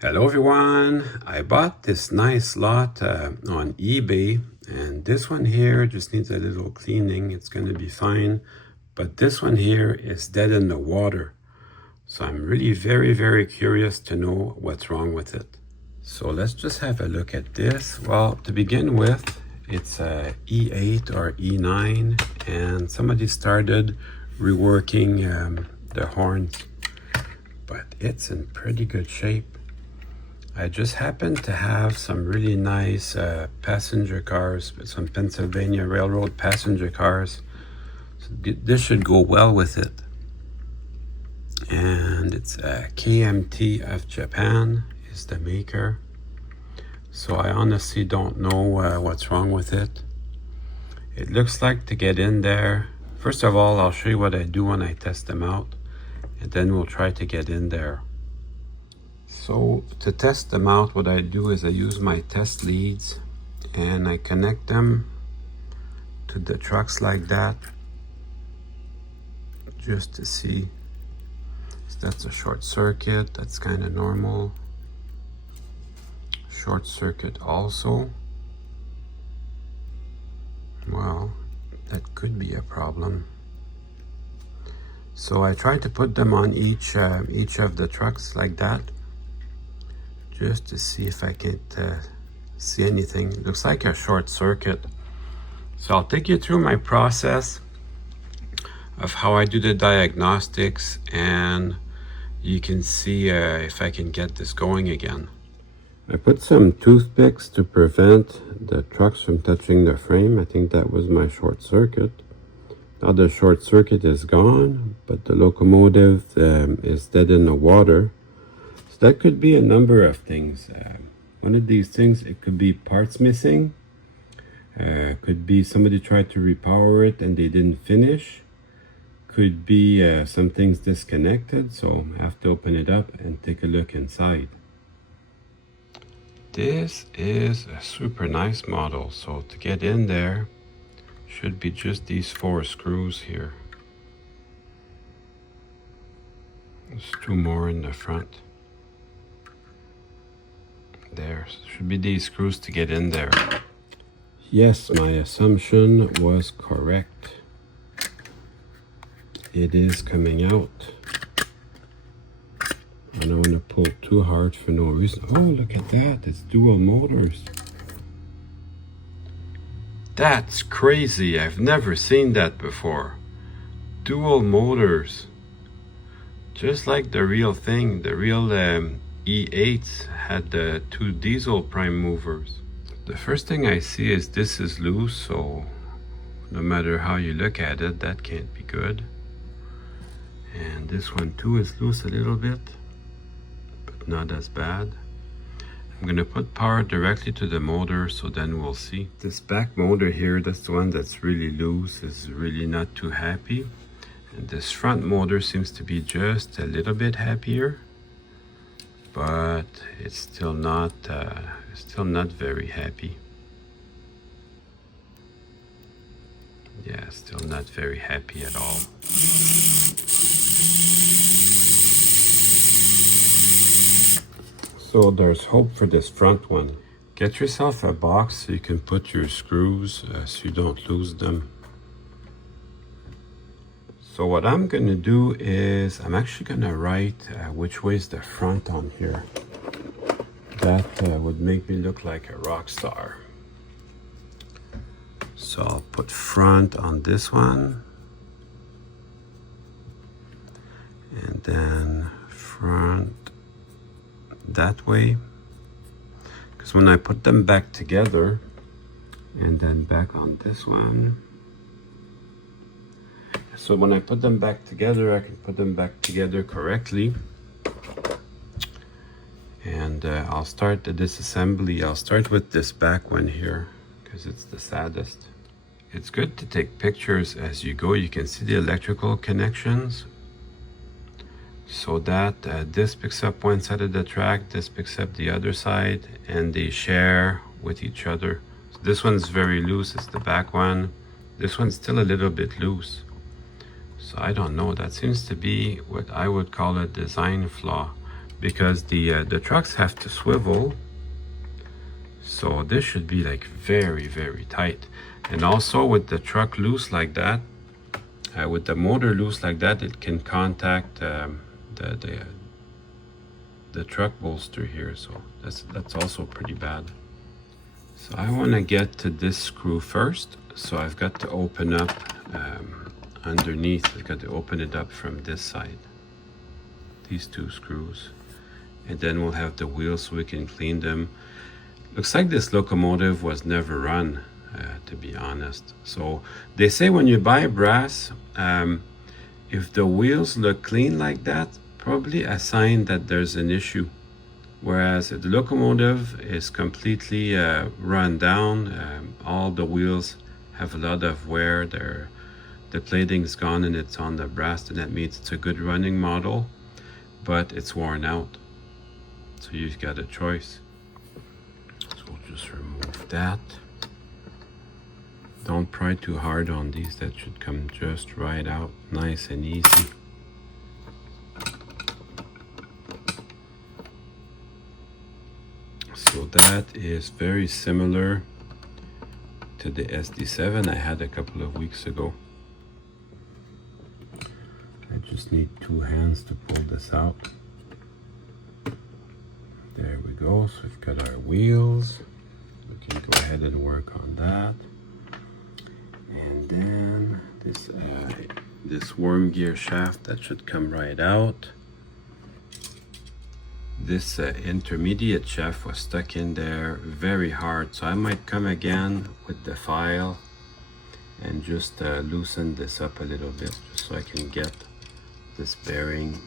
Hello everyone, I bought this nice lot on eBay, and this one here just needs a little cleaning. It's going to be fine, but this one here is dead in the water, so I'm really very curious to know what's wrong with it. So let's just have a look at this. Well, to begin with, it's a E8 or E9, and somebody started reworking the horns, but it's in pretty good shape. I just happen to have some really nice passenger cars, some Pennsylvania Railroad passenger cars. So this should go well with it. And it's KMT of Japan is the maker. So I honestly don't know what's wrong with it. It looks like to get in there. First of all, I'll show you what I do when I test them out, and then we'll try to get in there. So to test them out, what I do is I use my test leads and I connect them to the trucks like that, just to see if that's a short circuit. That's kind of normal. Short circuit also. Well, that could be a problem. So I try to put them on each of the trucks like that, just to see if I can't see anything. It looks like a short circuit. So I'll take you through my process of how I do the diagnostics, and you can see if I can get this going again. I put some toothpicks to prevent the trucks from touching the frame. I think that was my short circuit. Now the short circuit is gone, but the locomotive is dead in the water. That could be a number of things. One of these things, it could be parts missing. Could be somebody tried to repower it and they didn't finish. Could be some things disconnected, so I have to open it up and take a look inside. This is a super nice model, so to get in there, should be just these 4 screws here. There's 2 more in the front. There should be these screws to get in there. Yes, my assumption was correct. It is coming out. I don't want to pull too hard for no reason. Oh, look at that. It's dual motors. That's crazy. I've never seen that before. Dual motors. Just like the real thing. The real E8s had the 2 diesel prime movers. The first thing I see is this is loose, so no matter how you look at it, that can't be good. And this one too is loose a little bit, but not as bad. I'm gonna put power directly to the motor, so then we'll see. This back motor here, that's the one that's really loose, is really not too happy. And this front motor seems to be just a little bit happier, but it's still not very happy. Yeah, still not very happy at all. So there's hope for this front one. Get yourself a box so you can put your screws so you don't lose them. So what I'm gonna do is I'm actually gonna write which way is the front on here. That would make me look like a rock star. So I'll put front on this one, and then front that way, because when I put them back together and then back on this one, so when I put them back together, I can put them back together correctly. And I'll start the disassembly. I'll start with this back one here because it's the saddest. It's good to take pictures as you go. You can see the electrical connections, so that this picks up one side of the track, this picks up the other side, and they share with each other. So this one's very loose, it's the back one. This one's still a little bit loose. So I don't know, that seems to be what I would call a design flaw. because the trucks have to swivel. So this should be like very, very tight. And also with the truck loose like that, with the motor loose like that, it can contact the truck bolster here. So that's also pretty bad. So I want to get to this screw first. So I've got to open up underneath. I've got to open it up from this side. These two screws. And then we'll have the wheels so we can clean them. Looks like this locomotive was never run, to be honest. So they say when you buy brass, if the wheels look clean like that, probably a sign that there's an issue. Whereas if the locomotive is completely run down, all the wheels have a lot of wear, the plating's gone and it's on the brass, then that means it's a good running model, but it's worn out. So you've got a choice. So we'll just remove that. Don't pry too hard on these, that should come just right out, nice and easy. So that is very similar to the SD7 I had a couple of weeks ago. I just need 2 hands to pull this out. There we go, so we've got our wheels. We can go ahead and work on that. And then this worm gear shaft, that should come right out. This intermediate shaft was stuck in there very hard, so I might come again with the file and just loosen this up a little bit, just so I can get this bearing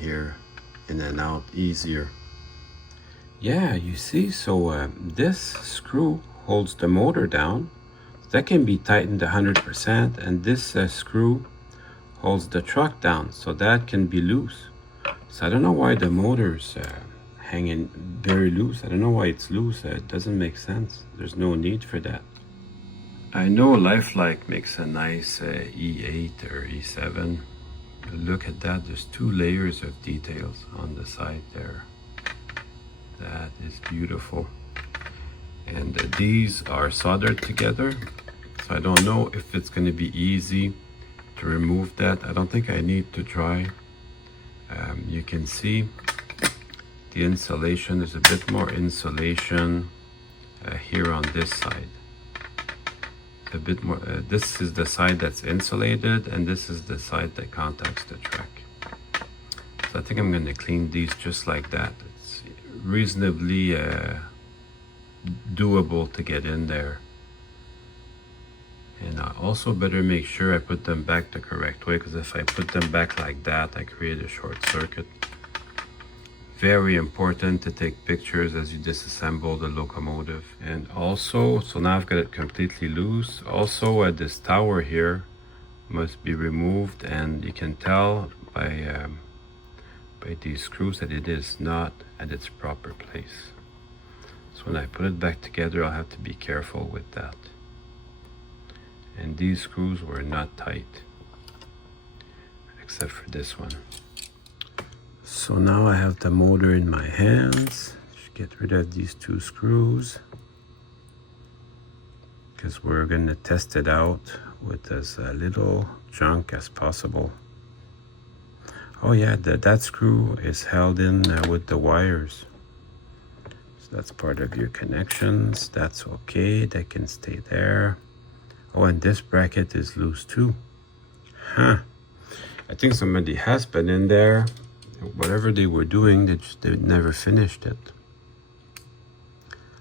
here in and out easier. Yeah, you see, so this screw holds the motor down. That can be tightened 100%, and this screw holds the truck down, so that can be loose. So I don't know why the motor's hanging very loose. I don't know why it's loose. It doesn't make sense. There's no need for that. I know Lifelike makes a nice E8 or E7. Look at that. There's 2 layers of details on the side there. That is beautiful. And these are soldered together. So I don't know if it's going to be easy to remove that. I don't think I need to try. You can see the insulation. There's a bit more insulation here on this side. A bit more. This is the side that's insulated, and this is the side that contacts the track. So I think I'm going to clean these just like that. It's reasonably doable to get in there. And I also better make sure I put them back the correct way, because if I put them back like that, I create a short circuit. Very important to take pictures as you disassemble the locomotive. And also, so now I've got it completely loose. Also, this tower here must be removed, and you can tell by these screws that it is not at its proper place. So when I put it back together, I'll have to be careful with that. And these screws were not tight, except for this one. So now I have the motor in my hands. Just get rid of these 2 screws, because we're going to test it out with as little junk as possible. Oh yeah, that screw is held in with the wires. So that's part of your connections. That's okay, that can stay there. Oh, and this bracket is loose too. Huh. I think somebody has been in there. Whatever they were doing, they never finished it.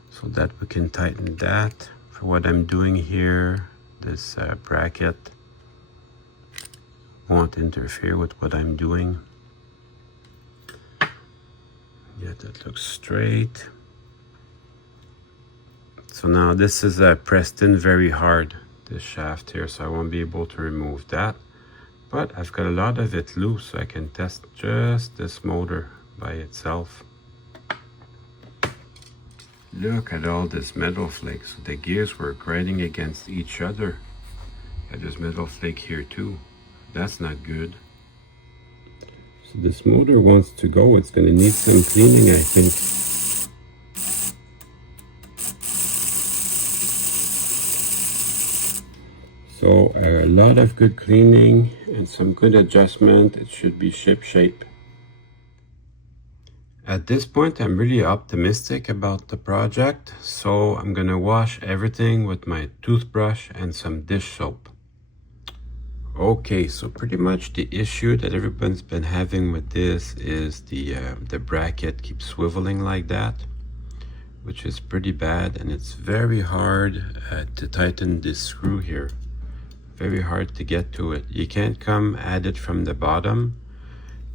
So that we can tighten that. For what I'm doing here, this bracket won't interfere with what I'm doing. Yeah, that looks straight. So now this is pressed in very hard, this shaft here, so I won't be able to remove that. But I've got a lot of it loose, so I can test just this motor by itself. Look at all this metal flakes. The gears were grinding against each other. Yeah, there's metal flake here too. That's not good. So this motor wants to go. It's going to need some cleaning, I think. So a lot of good cleaning and some good adjustment. It should be ship shape. At this point, I'm really optimistic about the project, so I'm gonna wash everything with my toothbrush and some dish soap. Okay, so pretty much the issue that everyone's been having with this is the bracket keeps swiveling like that, which is pretty bad, and it's very hard to tighten this screw here. Very hard to get to it. You can't come at it from the bottom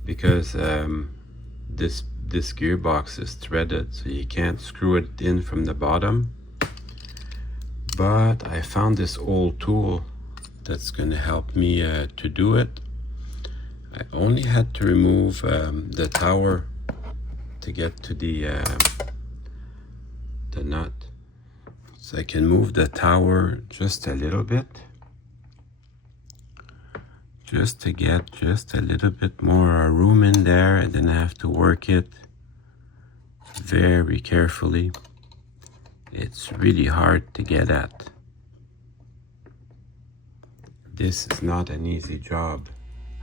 because this gearbox is threaded, so you can't screw it in from the bottom. But I found this old tool that's going to help me to do it. I only had to remove the tower to get to the nut. So I can move the tower just a little bit, just to get just a little bit more room in there, and then I have to work it very carefully. It's really hard to get at. This is not an easy job.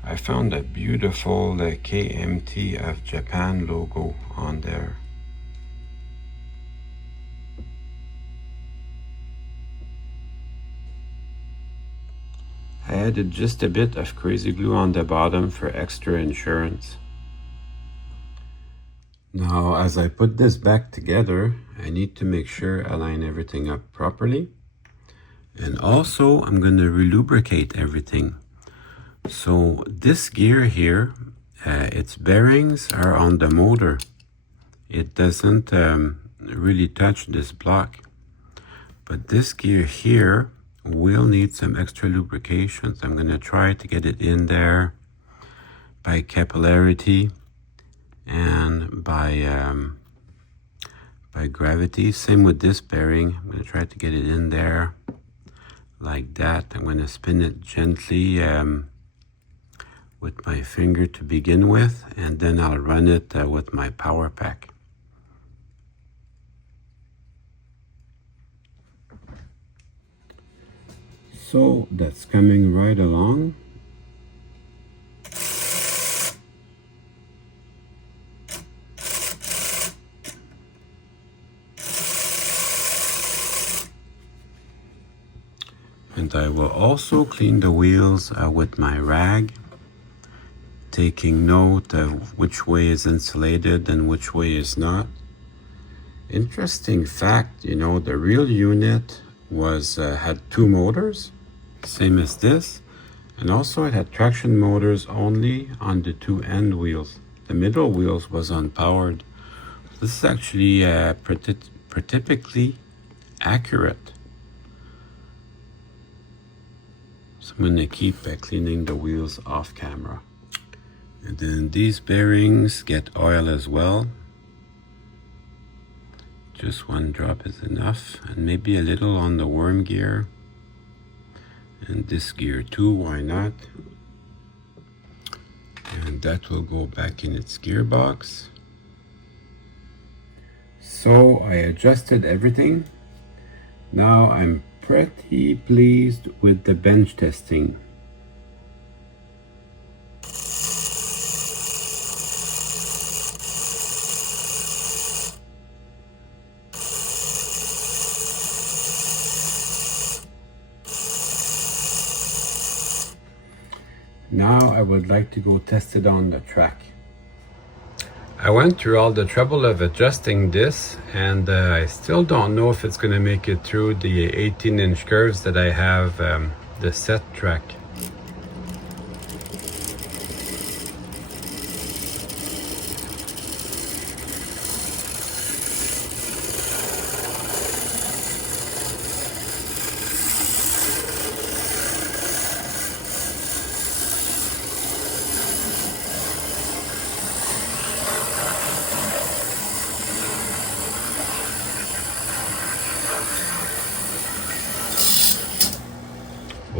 I found a beautiful KMT of Japan logo on there. I added just a bit of crazy glue on the bottom for extra insurance. Now, as I put this back together, I need to make sure I line everything up properly. And also, I'm going to relubricate everything. So this gear here, its bearings are on the motor. It doesn't really touch this block. But this gear here will need some extra lubrication. So I'm going to try to get it in there by capillarity and by gravity. Same with this bearing. I'm going to try to get it in there like that. I'm going to spin it gently with my finger to begin with, and then I'll run it with my power pack. So that's coming right along. And I will also clean the wheels with my rag, taking note of which way is insulated and which way is not. Interesting fact, you know, the real unit was had two motors, same as this, and also it had traction motors only on the two end wheels. The middle wheels was unpowered. This is actually prototypically accurate. So I'm going to keep cleaning the wheels off camera. And then these bearings get oil as well. Just one drop is enough, and maybe a little on the worm gear. And this gear too, why not? And that will go back in its gearbox. So I adjusted everything. Now I'm pretty pleased with the bench testing. Now I would like to go test it on the track. I went through all the trouble of adjusting this, and I still don't know if it's going to make it through the 18-inch curves that I have the set track.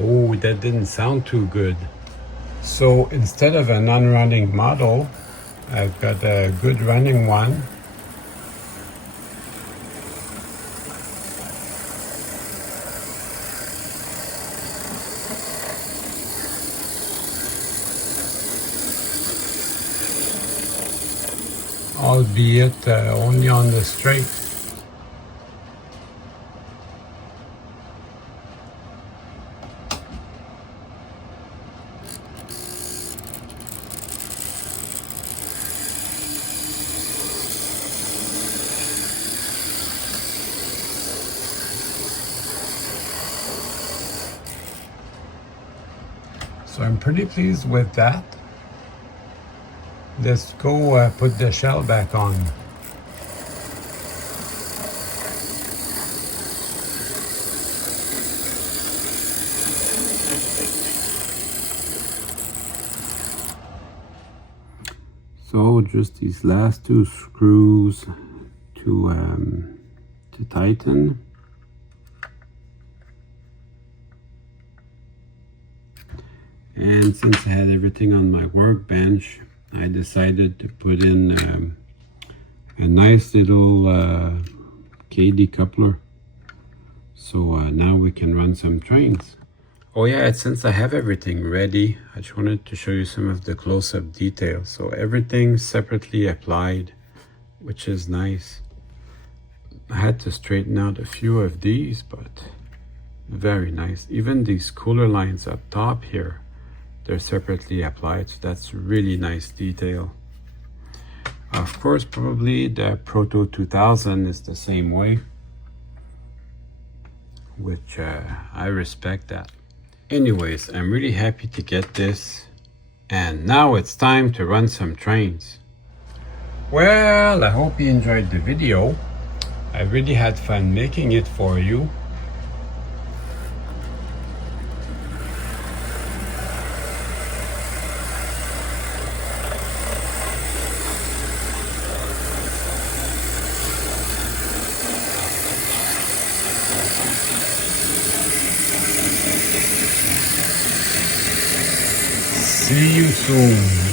Oh, that didn't sound too good. So instead of a non-running model, I've got a good running one. Albeit only on the straight. So I'm pretty pleased with that. Let's go put the shell back on. So just these last two screws to tighten. And since I had everything on my workbench, I decided to put in a nice little KD coupler. So now we can run some trains. Oh yeah, since I have everything ready, I just wanted to show you some of the close-up details. So everything separately applied, which is nice. I had to straighten out a few of these, but very nice. Even these cooler lines up top here, they're separately applied, so that's really nice detail. Of course, probably the Proto 2000 is the same way, which I respect that. Anyways, I'm really happy to get this, and now it's time to run some trains. Well, I hope you enjoyed the video. I really had fun making it for you. See you soon.